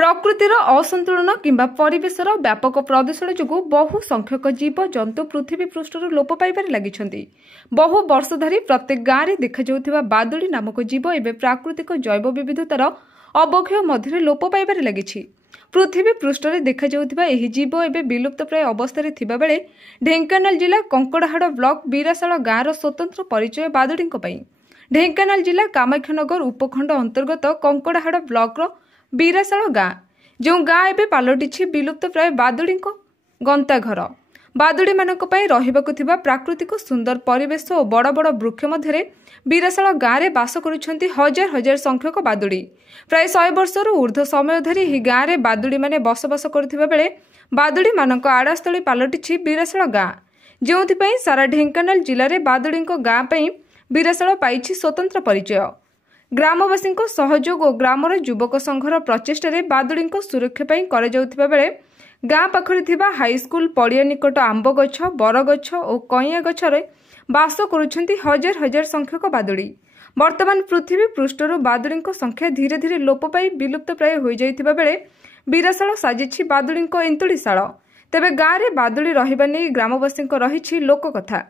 प्रकृतिर असंतुलन किंबा परिवेशर व्यापक प्रदूषण जो बहु संख्यक जीव जंतु पृथ्वी पृष्ठर लोप पाइबार लगी। बहु वर्ष धरी प्रत्येक गाँव में देखा बादुड़ी नामक जीव एवं प्राकृतिक जैव विविधतार अवक्षय मध्य लोप पाइबार लगी। पृथ्वी पृष्ठ में देखा जीव एवं विलुप्तप्राय अवस्था थिबा बेले ढेंकानाल जिला कंकड़ाहाड़ ब्लॉक बीराशाल गाँवर स्वतंत्र परिचय बादुड़ी। ढेंकानाल जिला कामाख्यानगर उपखंड अंतर्गत कंकड़ाहाड़ ब्लॉक बीराशाल गाँ जो गाँ एवं पलटि विलुप्त प्राय बादुड़ी गंता घर। बादुड़ी मानक पई रहिबाकु थिबा प्राकृतिक सुंदर परिवेश और बड़ बड़ वृक्ष मध्य बीराशाल गाँव में बास करुछंती हजार हजार संख्यक बादुड़ी। प्राय 100 वर्षर ऊर्ध्व समय धरी ही गाँव में बादुड़ी माने बसवास करुथिबा बेले बादुड़ी मानक आड़ास्थली पलटि बीराशाल गाँ, जोंथिपई सारा ढेंकानाल जिले में बादुड़ी गाँ पई बीराशाल पाइछि स्वतंत्र परिचय। ग्रामवासी सहयोग और ग्रामर युवक संघर प्रचेष्टा बादुड़ी सुरक्षा करा जाउथिबा बेले गाँ पाखरे थिबा हाईस्कूल पड़िया निकट आंब गछ, बरगछ और कईया गछरे बास करुछंती हजार हजार संख्यक बादुड़ी। वर्तमान पृथ्वी पृष्ठर बादुड़ी संख्या धीरे धीरे लोप पाई विलुप्त प्राय हो जाइथिबा बेले बीराशाल साजिछि बादुड़ी एंतुड़ीशाल। तेबे गाँव में बादुड़ी रहिबा नै ग्रामवासी रहिछि लोककथा।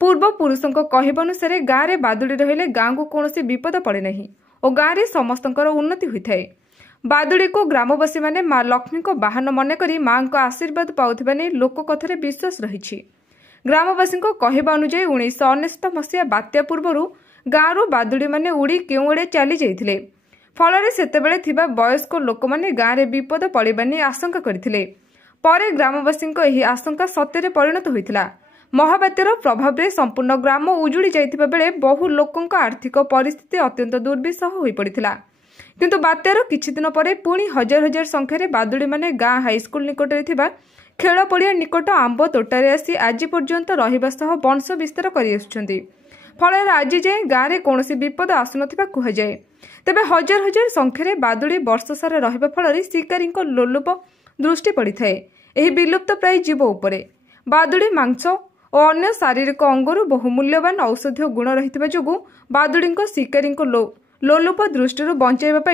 पूर्व पुरुषों कहवानुसार गाँव में बादुड़ी रहिले गाँ को कौन विपद पड़े नहीं और गाँव में समस्तंकर उन्नति होता है। बादुड़ी को ग्रामवासी माने माँ लक्ष्मी को बाहन मनक माँ को आशीर्वाद पाउथिबा नै लोककथार विश्वास रही। ग्रामवासी कहवा अनुଯାयी 1999 मसीहा बात्या पूर्व गाँव बादुड़ी माने उड़ी केउड़े चली जाइथिले। फल सेतेबेले थिबा वयस्क लोक माने गाँव में विपद पड़िबा नै आशंका करथिले। परे ग्रामवासी एही आशंका सत्ୟରେ परिणत होइथिला। महाबात्यार प्रभाव में संपूर्ण ग्राम उजुड़ी जाइथिबा बेले बहु लोकंक आर्थिक परिस्थिति अत्यंत दुर्विषह होई पड़िथिला। किंतु बात्यार किछि दिन परे पुणी हजार हजार संख्यार बादुड़ी माने गाँ हाईस्कूल निकट में थिबा खेल पड़िया निकट आंब तोटारे आसी आज पर्यंत रहिबा सह वंश विस्तार करि आसुछंती। फल आज जाए गाँव में कौन विपद आसुनथिबा कुहाଯାए। तेबे हजार हजार संख्यार बादुड़ी वर्ष सारा रहिबा फल शिकारी लोलुप दृष्टि पड़िथाए एही विलुप्त प्राय जीव उपरे। बादुड़ी मांस और अन्य शारीरिक अंगरू बहुमूल्यवान औषधीय गुण रही जोगु बादुड़ी शिकारी लोलुप दृष्टि बचाइबा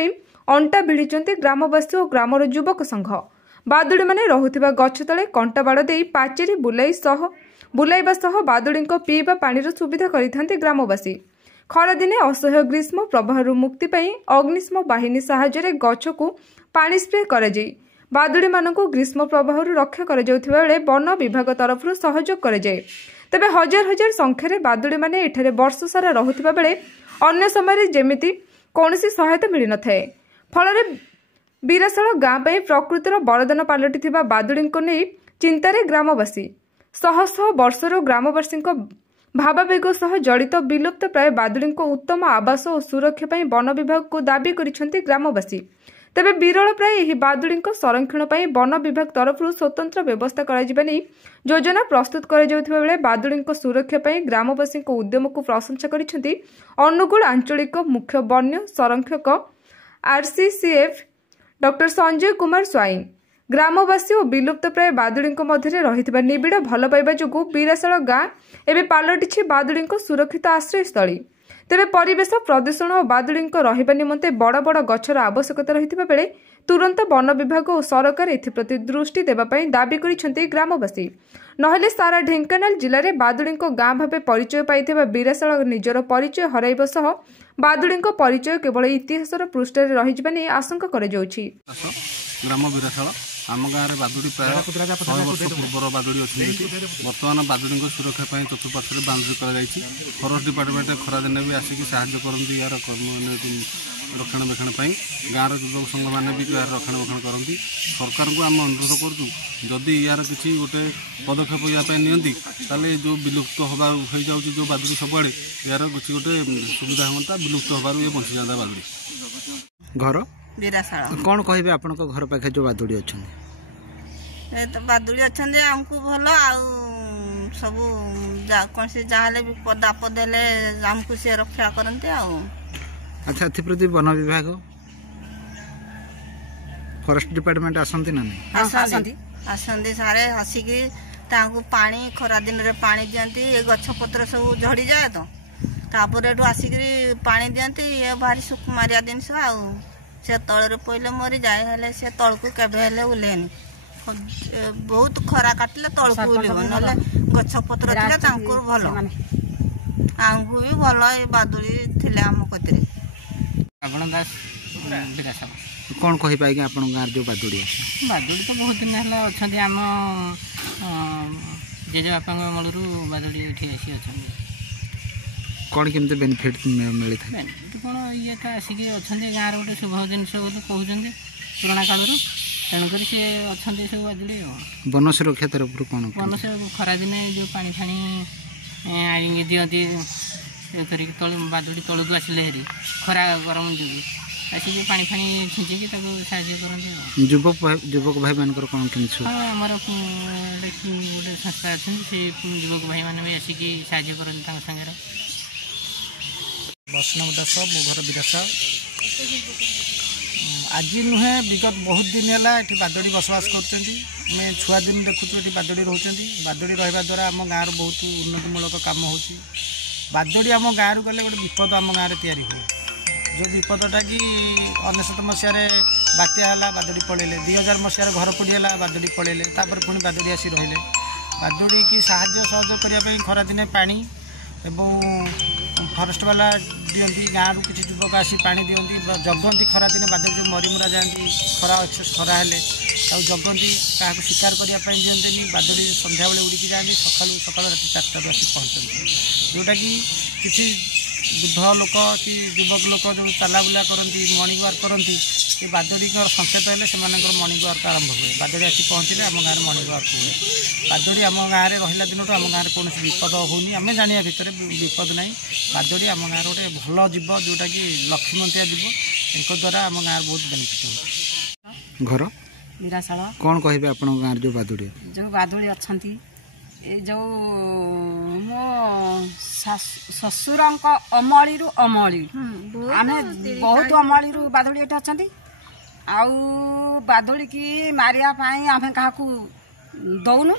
अंटा भिड़िचंती ग्रामवासी और ग्रामर युवक संघ। बादुड़ी माने रहुथिबा गछ तले कंटा बाड़ देई पाचेरी बुलाइबा सह बादुड़ी पीवा पानीर सुविधा करिथांती ग्रामवासी। खरा दिने असह्य ग्रीष्म प्रवाह मुक्ति पाई अग्निशम बाहिनी साहाय्य गछ को पानी स्प्रे करा जाई बादुड़ी मानक ग्रीष्म प्रवाह रक्षा करा जाउथिबा बेले वन विभाग तरफ सहयोग करा जाए। तेबे हजार हजार संख्यार बादुड़ी माने एठारे वर्ष सारा रहुथिबा बेले अन्य समय जेमिति कौनसी सहायता मिल न थाए। फल बीराशाल गाँ पे प्रकृतिर वरदान पलटि बादुड़ी नहीं चिंतार ग्रामवासी शह शह वर्षर ग्रामवासी भावावेग सह जड़ित विलुप्त प्राय बादुड़ी उत्तम आवास और सुरक्षा वन विभाग को दाबी करिसेंती ग्रामवासी। तेबे विरल प्राय यही बादुड़ी संरक्षण पर वन विभाग तरफ स्वतंत्र व्यवस्था करा योजना प्रस्तुत कर बादुड़ी सुरक्षा पर ग्रामवासी उद्यम को प्रशंसा करिसेंती अनुगुल आंचलिक मुख्य वन्य संरक्षक RCCF डॉक्टर संजय कुमार स्वाई। ग्रामवासी और विलुप्त प्राय बादुड़ी मध्य रही निबिड़ भल पाइबा जोगु बीराशाल गाँ एवं पलटि बादुड़ी सुरक्षित आश्रयस्थली। तेबे परिवेश प्रदूषण और बादुड़ी रहिबा निमंते बड़ बड़ गछर आवश्यकता रहिथिबा बेले तुरंत वन विभाग और सरकार एथिप्रति दृष्टि देबा पई दाबी करिसेंती ग्रामवासी। नहेले सारा ढेंकानाल जिले में बादुड़ी गाँ भाव परिचय पाइथिबा बीराशाल निजर परिचय हराइबा सह बादुड़ी परिचय केवल इतिहासर पृष्ठरे रहिजिबा नै आशंका करा जाउछि। ग्राम बीराशाल आम गाँव में बादुड़ी प्राय 100 वर्ष पूर्वर बादुड़ी अच्छी बर्तमान बादुड़ी सुरक्षा चतुर्पार्श्व बाउंड्री कर फरेस्ट डिपार्टमेंट खरा दिन भी आसिक साहाय्य करती यार रक्षणाबेक्षण गाँव युवक संघ मैंने भी यार रक्षणाबेक्षण करती। सरकार को आम अनुरोध करुँ यार किसी गोटे पदक्षेप यापाई नि जो विलुप्त हवा हो जाऊँगी जो बादुड़ी सबुआड़े यार किसी गोटे सुविधा हाँ विलुप्त हबार ये बंची जाता बादुड़ी। घर बीराशाल कौन कहे आप घर पाखे जो बादुड़ी अच्छा तो बादुड़ी अच्छा आमको भल सब कौन से जहाँ विपद आपद आमको सी रक्षा करते। अच्छा एप्रति वन विभाग फॉरेस्ट डिपार्टमेंट आसती ना आसती सारे आसिक पानी खरा दिन रे पानी दियंती ये गछ पत्र सब झड़ी जाए तो तापर आसिक पानी दियंती ये भारी सुकुमारिया जिनस से तले पड़े मरी जाए हेले से तलकू केबे हेले उलेनी बहुत खरा काटिले तलकू उलिब नले गछ पत्र थिले तांकु भल आमको भी भल ए बादुड़ी थिले आम कतिरे आपण दास विरासल कौन कहि पाएगी आपन गार जो बादुड़ी अछि बादुड़ी तो बहुत दिन हला अछंती आम जेजे बापांग मलरू बादुड़ी एठी आसी अछंती कौन केमते बेनिफिट मिली था कौन ये आसिक अच्छा गाँव गोटे शुभ जिनस बोली कहते पुराणा कालू तेणुक सी अच्छा सब बाजुड़ी वन सुरक्षा तरफ कौन वन से खरादिने जो पानी फाणी आଣିକି ଦିଅନ୍ତି କରିକି ବାଦୁଡ଼ି ତଳକୁ ଆସିଲେ ହେରି ଖରା ଗରମ ଯୋଗୁଁ ଆସିକି ପାଣି ଫାଣି ଛିଞ୍ଚିକି ତାକୁ ସାହାଯ୍ୟ କରନ୍ତି ଯୁବକ ଭାଇମାନଙ୍କର କ'ଣ କେମିତି ହଁ ଆମର ଗୋଟେ ସଂସ୍ଥା ଅଛନ୍ତି ସେ ଯୁବକ ଭାଇମାନେ ବି ଆସିକି ସାହାଯ୍ୟ କରନ୍ତି ତାଙ୍କ ସାଙ୍ଗରେ वैष्णव दास मो घर विरासा आज नुहे विगत बहुत दिन है ये बादुड़ी बसवास कर छुआ दिन देखु ये बादुड़ी रोचे बादुड़ी रहा द्वारा आम गाँव बहुत उन्नतिमूलक काम हो बादुड़ी आम गाँव गले गोटे विपद आम गाँव में या जो विपदटा कि 19 मसीह बात्या है बादुड़ी पलैले 2000 मसीह घर पोड़ीला बादुड़ी पलैले पुणी बादुड़ी आसी रही बादुड़ी की साहाय्य सहयोग करने खरादिने पानी एवं फरेस्ट वाला दियंती गाँव किसी युवक आसी पानी दियंती जगंती खरा दिन बादुड़ी जो मरीमुरा जाती खरा एक्सेस खरा हेले जगंती क्या शिकार करने दियंती बादुड़ी संध्या बेले उड़ी जाती सका राति 4 आसी पहुँचती जोटा कि किसी वृद्ध लोक कि युवक लोक जो चला बुला करती मर्निंग वाक करती ये बादुड़ी संकेत हेल्ले से मर्निंग वाक आरंभ हुए बादुड़ी आसी पहुँचले आम गाँव में मर्निंग वाक हुए बादुड़ी आम गाँव में रहा दिन आम गाँव में कौन विपद होनी आम जाना भितर विपद ना बादुड़ी आम गाँव गोटे भल जीव जोटा कि लक्ष्मीमंतिया जीव इनक द्वारा आम गाँव बहुत बेनिफिट हो घर विराशाल कौन कहे आप गाँव जो बादुड़ी अच्छा जो मो शशुर अमली अमली आम बहुत अमली बादुड़ी ये अच्छा आउ बादुड़ी की मारिया आम क्या दौनु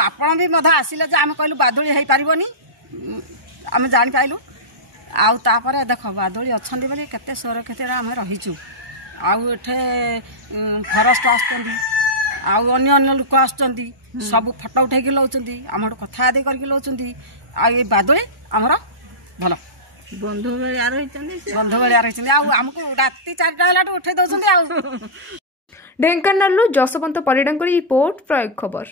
आपण भी आसिले आम कहलु बादुड़ी हो पारनी आम जापारू आउे देख बादुड़ी अच्छा बोली केते सुरक्षित आम रहीचु आठे फरेस्ट अन्य लोक आसुच्च सब फटो उठे लौंट आम कथा आदि करके लौंट ये बादुड़ी आमर भल बंधु भाया रही आमको राति 4टा उठे दौरान ढेंकानालू जसवंत परिडा रिपोर्ट प्रयोग खबर।